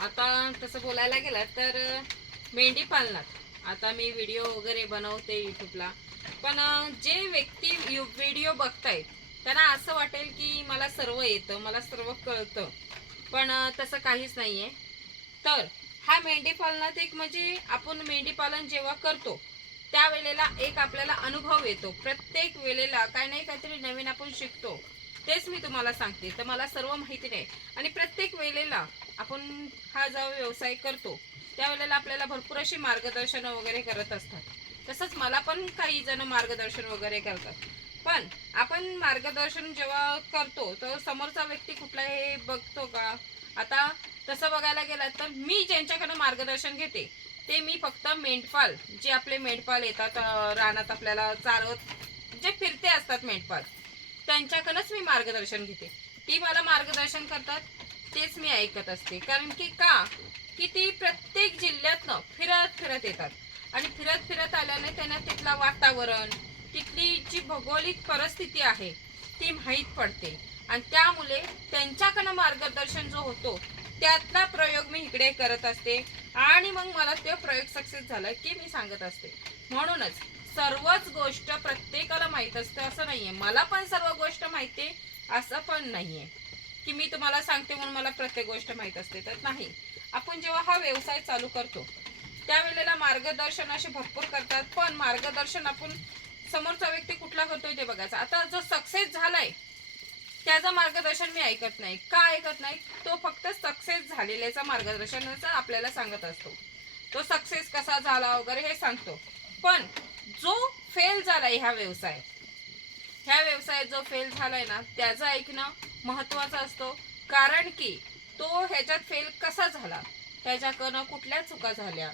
आता तसं बोलायला गेलं तर मेंढी पालनात. आता मी व्हिडिओ वगैरे बनवते यूट्यूबला पण जे व्यक्ती व्हिडिओ बघतायत त्यांना असं वाटेल की मला सर्व येतं मला सर्व कळतं. पण तसं काहीच नाही आहे तर हा मेंढी पालनात एक म्हणजे आपण मेंढी पालन जेव्हा करतो त्यावेळेला एक आपल्याला अनुभव येतो. प्रत्येक वेळेला काही नाही काहीतरी नवीन आपण शिकतो. तेच मी तुम्हाला सांगते. तर मला सर्व माहिती नाही. आणि प्रत्येक वेळेला आपण हा जो व्यवसाय करतो त्यावेळेला आपल्याला भरपूर अशी मार्गदर्शन वगैरे करत असतात. तसंच मला पण काही जण मार्गदर्शन वगैरे करतात. पण आपण मार्गदर्शन जेव्हा करतो तर समोरचा व्यक्ती कुठला हे बघतो का? आता तसं बघायला गेलं तर मी ज्यांच्याकडनं मार्गदर्शन घेते ते मी फक्त मेंढपाल जे आपले मेंढपाल येतात रानात आपल्याला चालवत जे फिरते असतात मेंढपाल त्यांच्याकडनंच मी मार्गदर्शन घेते. ती मला मार्गदर्शन करतात. तेच मी ऐकत असते. कारण की का? की ती प्रत्येक जिल्ह्यातनं फिरत फिरत येतात. आणि फिरत फिरत आल्याने त्यांना तिथला वातावरण तिथली जी भौगोलिक परिस्थिती आहे ती माहीत पडते. आणि त्यामुळे त्यांच्याकडनं मार्गदर्शन जो होतो त्यातला प्रयोग मी इकडे करत असते. आणि मग मला तो प्रयोग सक्सेस झाला की मी सांगत असते. म्हणूनच सर्वच गोष्ट प्रत्येकाला माहीत असते असं नाही आहे मला पण सर्व गोष्ट माहिती आहे असं पण नाही आहे की मी तुम्हाला सांगते म्हणून मला प्रत्येक गोष्ट माहीत असते तर नाही. आपण जेव्हा हा व्यवसाय चालू करतो त्यावेळेला मार्गदर्शन असे भरपूर करतात पण मार्गदर्शन आपण समोरचा व्यक्ती कुठला करतोय ते बघायचं. आता जो सक्सेस झालाय त्याचं मार्गदर्शन मी ऐकत नाही. का ऐकत नाही? तो फक्त सक्सेस झालेल्याचा मार्गदर्शनाचा आपल्याला सांगत असतो. तो सक्सेस कसा झाला वगैरे हे सांगतो. पण जो फेल झाला ह्या व्यवसायात ह्या व्यवसायात जो फेल झालाय ना त्याचं ऐकणं महत्वाचं असतो. कारण की तो ह्याच्यात फेल कसा झाला? त्याच्याकडनं कुठल्या चुका झाल्या?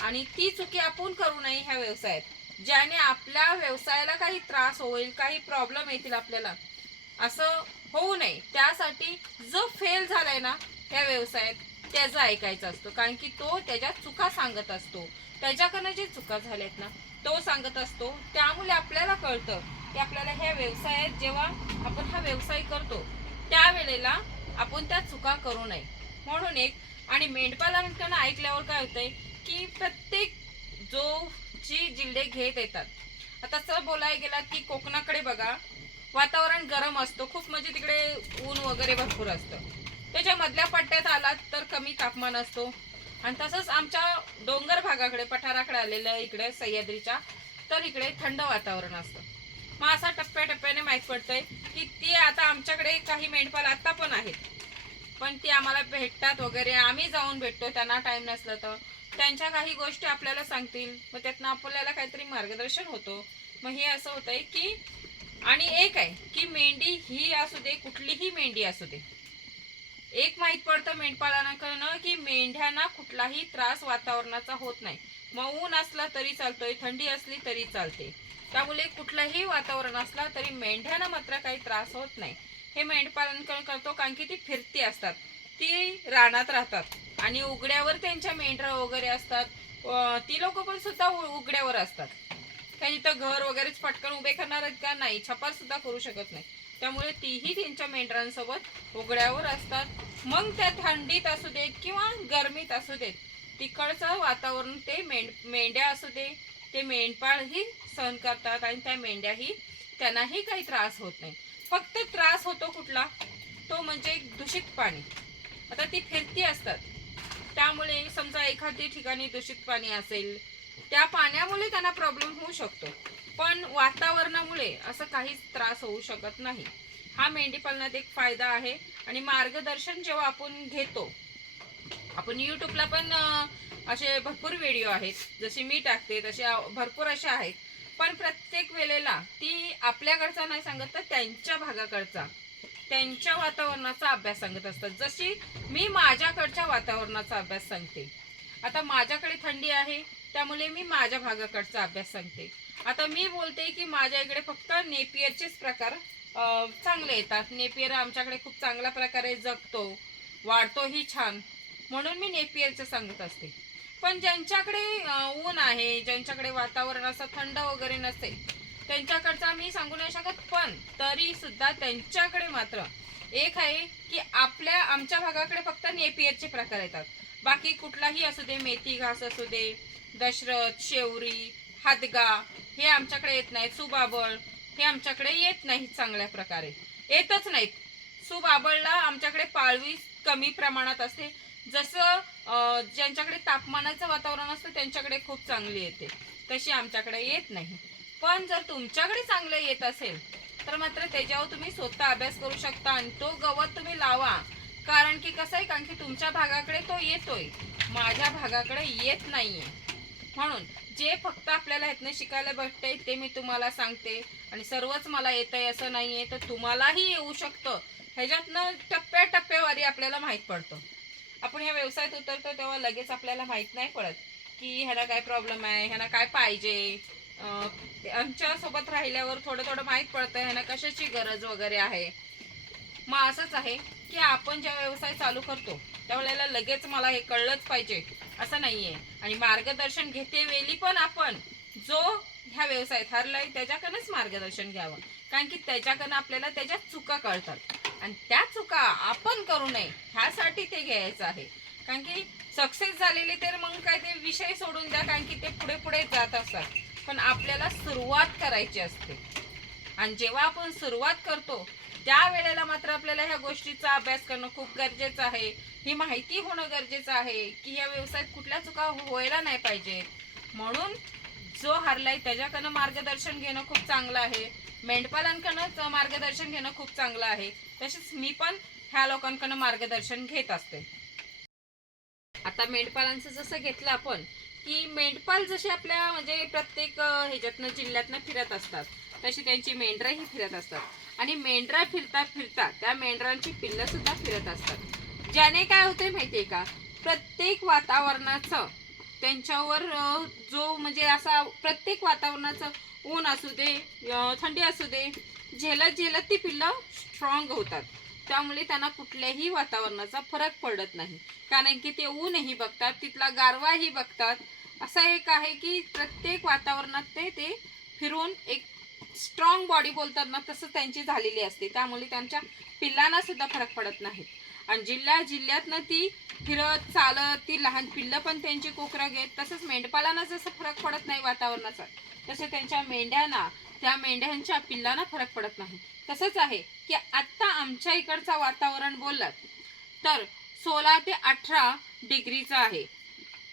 आणि ती चुकी आपण करू नये ह्या व्यवसायात. ज्याने आपल्या व्यवसायाला काही त्रास होईल काही प्रॉब्लेम येतील आपल्याला असं होऊ नये. त्यासाठी जो फेल झालाय ना ह्या व्यवसायात त्याचं ऐकायचं असतो. कारण की तो त्याच्या चुका सांगत असतो. त्याच्याकडनं जे चुका झाल्यात ना तो सांगत असतो. त्यामुळे आपल्याला कळतं की आपल्याला ह्या व्यवसायात जेव्हा आपण हा व्यवसाय करतो त्यावेळेला आपण त्या चुका करू नये. म्हणून एक आणि मेंढपालांकडनं ऐकल्यावर काय होतंय की प्रत्येक जो जी जिल्हे घेत येतात. आता सर बोलायला गेला की कोकणाकडे बघा वातावरण गरम असतो खूप म्हणजे तिकडे ऊन वगैरे भरपूर असतं. त्याच्या मधल्या पट्ट्यात आलात तर कमी तापमान असतो. आणि तसंच आमच्या डोंगर भागाकडे पठाराकडे आलेलं आहे इकडे सह्याद्रीच्या तर इकडे थंड वातावरण असतं. मग असा टप्प्याटप्प्याने माहीत पडतंय की ती आता आमच्याकडे काही मेंढपाल आत्ता पण आहेत. पण ती आम्हाला भेटतात वगैरे. आम्ही जाऊन भेटतो त्यांना टाईम नसलं तर. त्यांच्या काही गोष्टी आपल्याला सांगतील. मग त्यातनं आपल्याला काहीतरी मार्गदर्शन होतो. मग हे असं होतंय की आणि एक आहे की मेंढी ही असू दे कुठलीही मेंढी असू दे. एक माहीत पडतं मेंढपाळांकडनं की मेंढ्यांना कुठलाही त्रास वातावरणाचा होत नाही. मग ऊन असला तरी चालतोय थंडी असली तरी चालते. त्यामुळे कुठलंही वातावरण असला तरी मेंढ्यांना मात्र काही त्रास होत नाही. हे मेंढपालन करतो कारण की ती फिरती असतात. ती रानात राहतात आणि उघड्यावर त्यांच्या मेंढरा वगैरे असतात. ती लोक पण सुद्धा उ- उघड्यावर असतात. काही तिथं घर वगैरेच पटकन उभे करणार आहेत का नाही छपार सुद्धा करू शकत नाही. त्यामुळे तीही त्यांच्या मेंढरांसोबत उघड्यावर असतात. मग त्या थंडीत असू देत किंवा गरमीत असू देत तिकडचं वातावरण ते मेंढ मेंढ्या असू दे ते मेंढपाळही सहन करतात आणि त्या मेंढ्याही त्यांनाही काही त्रास होत नाही. फक्त त्रास होतो कुठला? तो म्हणजे दूषित पाणी. आता ती फिरती असतात. त्यामुळे समजा एखादी ठिकाणी दूषित पाणी असेल त्या पाण्यामुळे त्यांना प्रॉब्लेम होऊ शकतो. पण वातावरणामुळे असं काहीच त्रास होऊ शकत नाही. हा मेंढीपालनात एक फायदा आहे. आणि मार्गदर्शन जेव्हा आपण घेतो आपण यूट्यूबला पण असे भरपूर व्हिडिओ आहेत. जसे मी टाकते तसे भरपूर असे आहेत. पण प्रत्येक वेळेला ती आपल्याकडचा नाही सांगत तर त्यांच्या भागाकडचा. त्यांच्या वातावरणाचा अभ्यास सांगत असतात. जशी मी माझ्याकडच्या वातावरणाचा अभ्यास सांगते. आता माझ्याकडे थंडी आहे त्यामुळे मी माझ्या भागाकडचा अभ्यास सांगते. आता मी बोलते की माझ्या इकडे फक्त नेपियरचेच प्रकार चांगले येतात. नेपियर आमच्याकडे खूप चांगल्या प्रकारे जगतो वाढतोही छान. म्हणून मी नेपियरचं सांगत असते. पण ज्यांच्याकडे ऊन आहे ज्यांच्याकडे वातावरण असं थंड वगैरे नसते त्यांच्याकडचा मी सांगू नाही शकत पण तरी सुद्धा त्यांच्याकडे मात्र एक आहे की आपल्या आमच्या भागाकडे फक्त नेपियरचे प्रकार येतात. बाकी कुठलाही असू दे मेथी घास असू दे दशरथ शेवरी हादगा हे आमच्याकडे येत नाहीत. सुबाबळ हे आमच्याकडे येत नाहीत चांगल्या प्रकारे. येतच नाहीत. सुबाबळला आमच्याकडे पाळवी कमी प्रमाणात असते. जसं ज्यांच्याकडे तापमानाचं वातावरण असतं त्यांच्याकडे खूप चांगली येते. तशी आमच्याकडे येत नाही. पण जर तुमच्याकडे चांगलं येत असेल तर मात्र त्याच्यावर तुम्ही स्वतः अभ्यास करू शकता आणि तो गवत तुम्ही लावा. कारण की कसं आहे कारण की तुमच्या भागाकडे तो येतोय. माझ्या भागाकडे येत नाहीये. म्हणून जे फक्त आपल्याला ह्यातनं शिकायला भेटते ते मी तुम्हाला सांगते. आणि सर्वच मला येतंय असं नाहीये तर तुम्हालाही येऊ शकतं. ह्याच्यातनं टप्प्याटप्प्यावारी आपल्याला माहीत पडतं. आपण ह्या व्यवसायात उतरतो तेव्हा लगेच आपल्याला माहीत नाही पडत की ह्याला काय प्रॉब्लेम आहे ह्याला काय पाहिजे. आमच्यासोबत राहिल्यावर थोडं थोडं माहीत पडतं ह्याला कशाची गरज वगैरे आहे. मग असंच आहे की आपण ज्या व्यवसाय चालू करतो त्यावेळेला लगेच मला हे कळलंच पाहिजे असं नाही आहे आणि मार्गदर्शन घेते वेळी पण आपण जो ह्या व्यवसायात हरलाय त्याच्याकडनंच मार्गदर्शन घ्यावं. कारण की त्याच्याकडनं आपल्याला त्याच्या चुका कळतात. आणि त्या चुका आपण करू नये ह्यासाठी ते घ्यायचं आहे. कारण की सक्सेस झालेले तर मग काय ते विषय सोडून द्या कारण की ते पुढे पुढे जात असतात. पण आपल्याला सुरुवात करायची असते. आणि जेव्हा आपण सुरुवात करतो त्या वेळेला मात्र आपल्याला ह्या गोष्टीचा अभ्यास करणं खूप गरजेचं आहे. ही माहिती होणं गरजेचं आहे की या व्यवसायात कुठल्या चुका हो-, व्हायला नाही पाहिजे म्हणून जो हरलाय त्याच्याकडनं मार्गदर्शन घेणं खूप चांगलं आहे. मेंढपालांकडनं मार्गदर्शन घेणं खूप चांगलं आहे. तसेच मी पण ह्या लोकांकडनं मार्गदर्शन घेत असते. आता मेंढपालांचं जसं घेतलं आपण की मेंढपाल जसे आपल्या म्हणजे प्रत्येक ह्याच्यातनं जिल्ह्यातनं फिरत असतात. तशी त्यांची मेंढराही फिरत असतात. आणि मेंढरा फिरता फिरता त्या मेंढरांची पिल्लं सुद्धा फिरत असतात. ज्याने काय होते माहिती आहे का? प्रत्येक वातावरणाचं त्यांच्यावर जो म्हणजे असा प्रत्येक वातावरणाचं ऊन असू दे थंडी असू दे झेलत झेलत ती पिल्लं स्ट्रॉंग होतात. त्यामुळे त्यांना कुठल्याही वातावरणाचा फरक पडत नाही. कारण की ते ऊनही बघतात तिथला गारवाही बघतात. असं एक आहे की प्रत्येक वातावरणात ते ते फिरून एक स्ट्रॉंग बॉडी बोलतात ना तसं त्यांची झालेली असते. त्यामुळे त्यांच्या पिल्लांना सुद्धा फरक पडत नाही. आणि जिल्ह्या जिल्ह्यातनं ती फिरत चालत ती लहान पिल्लं पण त्यांची कोकरं घेत तसंच मेंढपालांना जसं फरक पडत नाही वातावरणाचा तसे त्यांच्या मेंढ्यांना त्या मेंढ्यांच्या पिल्लांना फरक पडत नाही. तसंच आहे की आत्ता आमच्या इकडचं वातावरण बोललात तर सोळा ते अठरा डिग्रीचं आहे.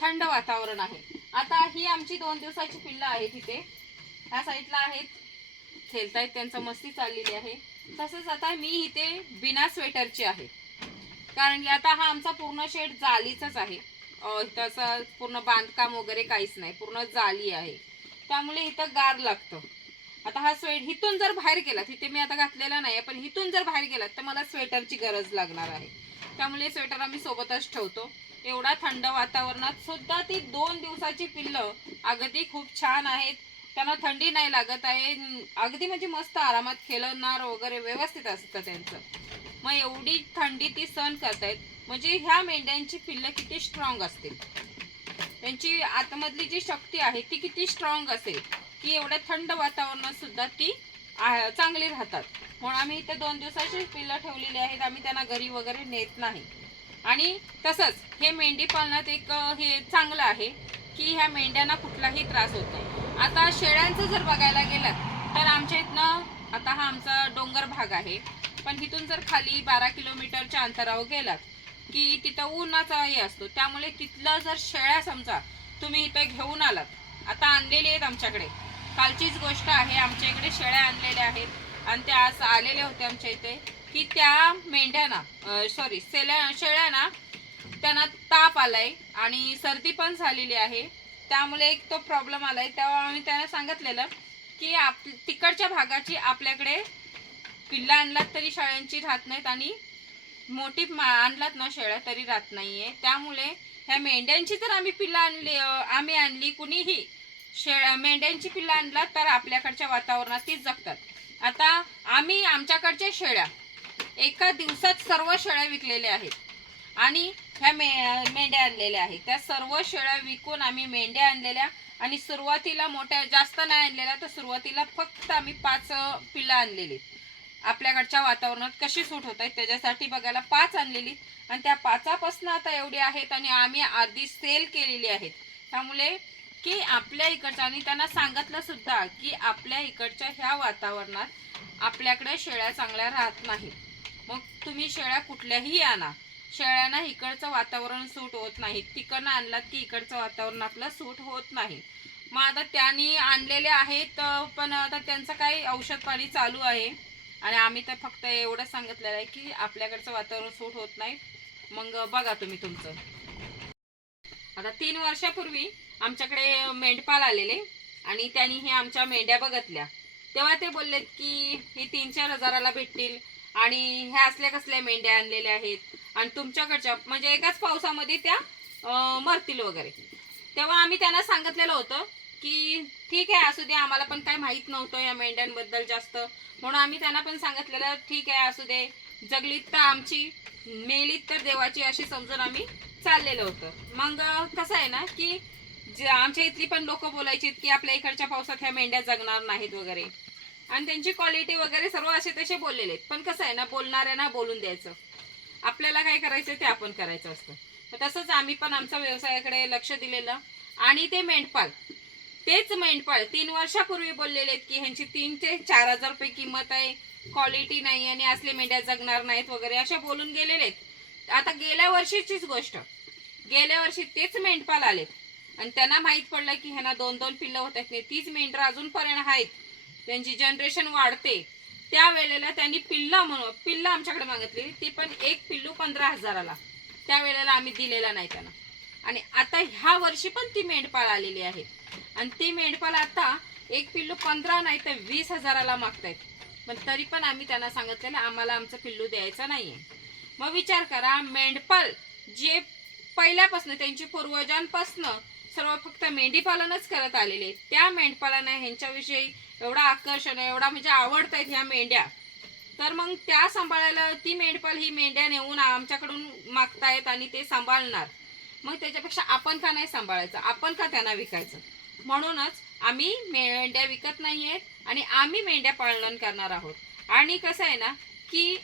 थंड वातावरण आहे. आता ही आमची दोन दिवसाची पिल्लं आहेत इथे. ह्या साईडला आहेत. खेळतायत त्यांचं मस्ती चाललेली आहे. तसंच आता मी इथे बिना स्वेटरची आहे. कारण की आता हा आमचा पूर्ण शेड जालीचाच आहे. तसं पूर्ण बांधकाम वगैरे काहीच नाही. पूर्ण जाली आहे. त्यामुळे इथं गार लागतं. आता हा स्वेट इथून जर बाहेर गेला तिथे मी आता घातलेला नाही पण इथून जर बाहेर गेलात तर मला स्वेटरची गरज लागणार आहे. त्यामुळे स्वेटर आम्ही सोबतच ठेवतो. एवढा थंड वातावरणात सुद्धा ती दोन दिवसाची पिल्लं अगदी खूप छान आहेत. त्यांना थंडी नाही लागत आहे. अगदी म्हणजे मस्त आरामात खेळणार वगैरे व्यवस्थित असतं त्यांचं. मग एवढी थंडी ती सहन करतायत. म्हणजे ह्या मेंढ्यांची पिल्लं किती स्ट्रॉंग असतील. त्यांची आतमधली जी शक्ती आहे ती किती स्ट्रॉंग असेल की एवढ्या थंड वातावरणात सुद्धा ती आ- चांगली राहतात. म्हणून आम्ही इथे दोन दिवसाची पिल्लं ठेवलेली आहेत आम्ही त्यांना घरी वगैरे नेत नाही. आणि तसंच हे मेंढी पालनात एक हे चांगलं आहे की ह्या मेंढ्यांना कुठलाही त्रास होत नाही. आता शेळ्यांचं जर बघायला गेलं तर आमच्या इथनं आता हा आमचा डोंगर भाग आहे पण तिथून जर खाली बारा किलोमीटरच्या अंतरावर गेलात की तिथं उन्हाचा हे असतो. त्यामुळे तिथलं जर शेळ्या समजा तुम्ही इथं घेऊन आलात आता आणलेली आहेत आमच्याकडे. कालचीच गोष्ट आहे आमच्या इकडे शेळ्या आणलेल्या आहेत. आणि त्या आज आलेल्या होत्या आमच्या इथे की त्या मेंढ्यांना सॉरी शेळ्या शेळ्यांना त्यांना ताप आलाय आणि सर्दी पण झालेली आहे. त्यामुळे एक तो प्रॉब्लेम आलाय. तेव्हा आम्ही त्यांना सांगितलेलं की आप तिकडच्या भागाची आपल्याकडे पिल्ला आणलात तरी शाळांची राहत नाहीत आणि मोठी मा- आणलात ना शेळ्या तरी राहत नाहीये. त्यामुळे ह्या मेंढ्यांची जर आम्ही पिल्लं आणली आम्ही आणली कुणीही शेळ्या मेंढ्यांची पिल्लं आणला तर आपल्याकडच्या वातावरणात तीच जगतात. आता आम्ही आमच्याकडच्या शेळ्या एका दिवसात सर्व शेळ्या विकलेल्या आहेत. आणि ह्या मे मेंढ्या आणलेल्या आहेत. त्या सर्व शेळ्या विकून आम्ही मेंढ्या आणलेल्या आणि सुरुवातीला मोठ्या जास्त नाही आणलेल्या तर सुरुवातीला फक्त आम्ही पाच पिल्लं आणलेली आपल्याकडच्या वातावरणात कशी सूट होत आहेत त्याच्यासाठी बघायला पाच आणलेली. आणि त्या पाचापासून आता एवढी आहेत आणि आम्ही आधी सेल केलेली आहेत. त्यामुळे की आपल्या इकडच्या आणि त्यांना सांगितलं सुद्धा की आपल्या इकडच्या ह्या वातावरणात आपल्याकडे शेळ्या चांगल्या राहत नाहीत. मग तुम्ही शेळ्या कुठल्याही आणा. शेळ्यांना इकडचं वातावरण सूट होत नाही. तिकडनं आणलात की इकडचं वातावरण आपलं सूट होत नाही. मग आता त्यांनी आणलेले आहेत पण आता त्यांचं काही औषध पाणी चालू आहे. आणि आम्ही तर फक्त एवढं सांगितलेलं आहे की आपल्याकडचं वातावरण सूट होत नाही. मग बघा तुम्ही तुमचं. आता तीन वर्षापूर्वी आमच्याकडे मेंढपाल आलेले आणि त्यांनी हे आमच्या मेंढ्या बघितल्या. तेव्हा ते बोललेत की हे तीन चार हजाराला भेटतील आणि ह्या असल्या कसल्या मेंढ्या आणलेल्या आहेत आणि तुमच्याकडच्या म्हणजे एकाच पावसामध्ये त्या मरतील वगैरे. तेव्हा आम्ही त्यांना सांगितलेलं होतं की ठीक आहे असू दे आम्हाला पण काय माहीत नव्हतं या मेंढ्यांबद्दल जास्त. म्हणून आम्ही त्यांना पण सांगितलेलं ठीक आहे असू दे जगलीत तर आमची मेलीत तर देवाची अशी समजून आम्ही चाललेलं होतं. मग कसं आहे ना की आमच्या इथली पण लोक बोलायची की आपल्या इकडच्या पावसात ह्या मेंढ्या जगणार नाहीत वगैरे. आणि त्यांची क्वालिटी वगैरे सर्व असे तसे बोललेले आहेत. पण कसं आहे ना बोलणाऱ्यांना बोलून द्यायचं. आपल्याला काय करायचं ते आपण करायचं असतं. तसंच आम्ही पण आमच्या व्यवसायाकडे लक्ष दिलेलं. आणि ते मेंढपाल. तेच मेंढपाळ तीन वर्षापूर्वी बोललेले आहेत की ह्यांची तीन ते चार हजार रुपये किंमत आहे क्वालिटी नाही आणि असले मेंढ्या जगणार नाहीत वगैरे अशा बोलून गेलेले आहेत. आता गेल्या वर्षीचीच गोष्ट. गेल्या वर्षी तेच मेंढपाल आलेत. आणि त्यांना माहीत पडलं की ह्यांना दोन दोन पिल्लं होत आहेत तीच मेंढरं अजूनपर्यंत आहेत. त्यांची जनरेशन वाढते. त्यावेळेला त्यांनी पिल्लं म्हणून पिल्लं आमच्याकडे मागितली. ती पण एक पिल्लू पंधरा हजाराला. त्यावेळेला आम्ही दिलेला नाही त्यांना. आणि आता ह्या वर्षी पण ती मेंढपाळ आलेली आहे. आणि ती मेंढपाळ आता एक पिल्लू पंधरा नाही तर वीस हजाराला मागतायत. पण तरी पण आम्ही त्यांना सांगितलेलं आम्हाला आमचं पिल्लू द्यायचं नाहीये. मग विचार करा मेंढपाळ जे पहिल्यापासून त्यांची पूर्वजांपासनं सर्व फक्त मेंढीपालनच करत आलेले त्या मेंढपालांना ह्यांच्याविषयी एवढा आकर्षण आहे, एवढा म्हणजे आवडत आहेत ह्या मेंढ्या. तर मग त्या सांभाळायला ती मेंढपाल ही मेंढ्या नेऊन आमच्याकडून मागतायत आणि ते सांभाळणार. मग त्याच्यापेक्षा आपण का नाही सांभाळायचं? आपण का त्यांना विकायचं? म्हणूनच आम्ही मेंढ्या विकत नाही आहेत आणि आम्ही मेंढ्या पालन करणार आहोत. आणि कसं आहे ना की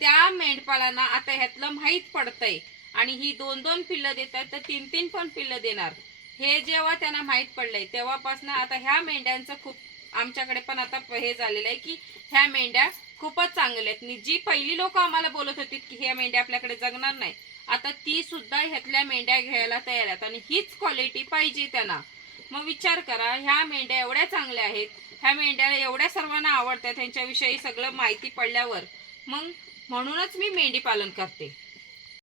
त्या मेंढपाळांना आता ह्यातलं माहीत पडतंय आणि ही दोन दोन पिल्लं देतात तर तीन तीन पण पिल्लं देणार. हे जेव्हा त्यांना माहीत पडलंय तेव्हापासून आता ह्या मेंढ्यांचं खूप आमच्याकडे पण आता हे झालेलं आहे की ह्या मेंढ्या खूपच चांगल्या आहेत. आणि जी पहिली लोक आम्हाला बोलत होती की ह्या मेंढ्या आपल्याकडे जगणार नाही आता ती सुद्धा ह्यातल्या मेंढ्या घ्यायला तयार आहेत आणि हीच क्वालिटी पाहिजे त्यांना. मग विचार करा ह्या मेंढ्या एवढ्या चांगल्या आहेत ह्या मेंढ्या एवढ्या सर्वांना आवडतात ह्यांच्याविषयी सगळं माहिती पडल्यावर. मग म्हणूनच मी मेंढी पालन करते.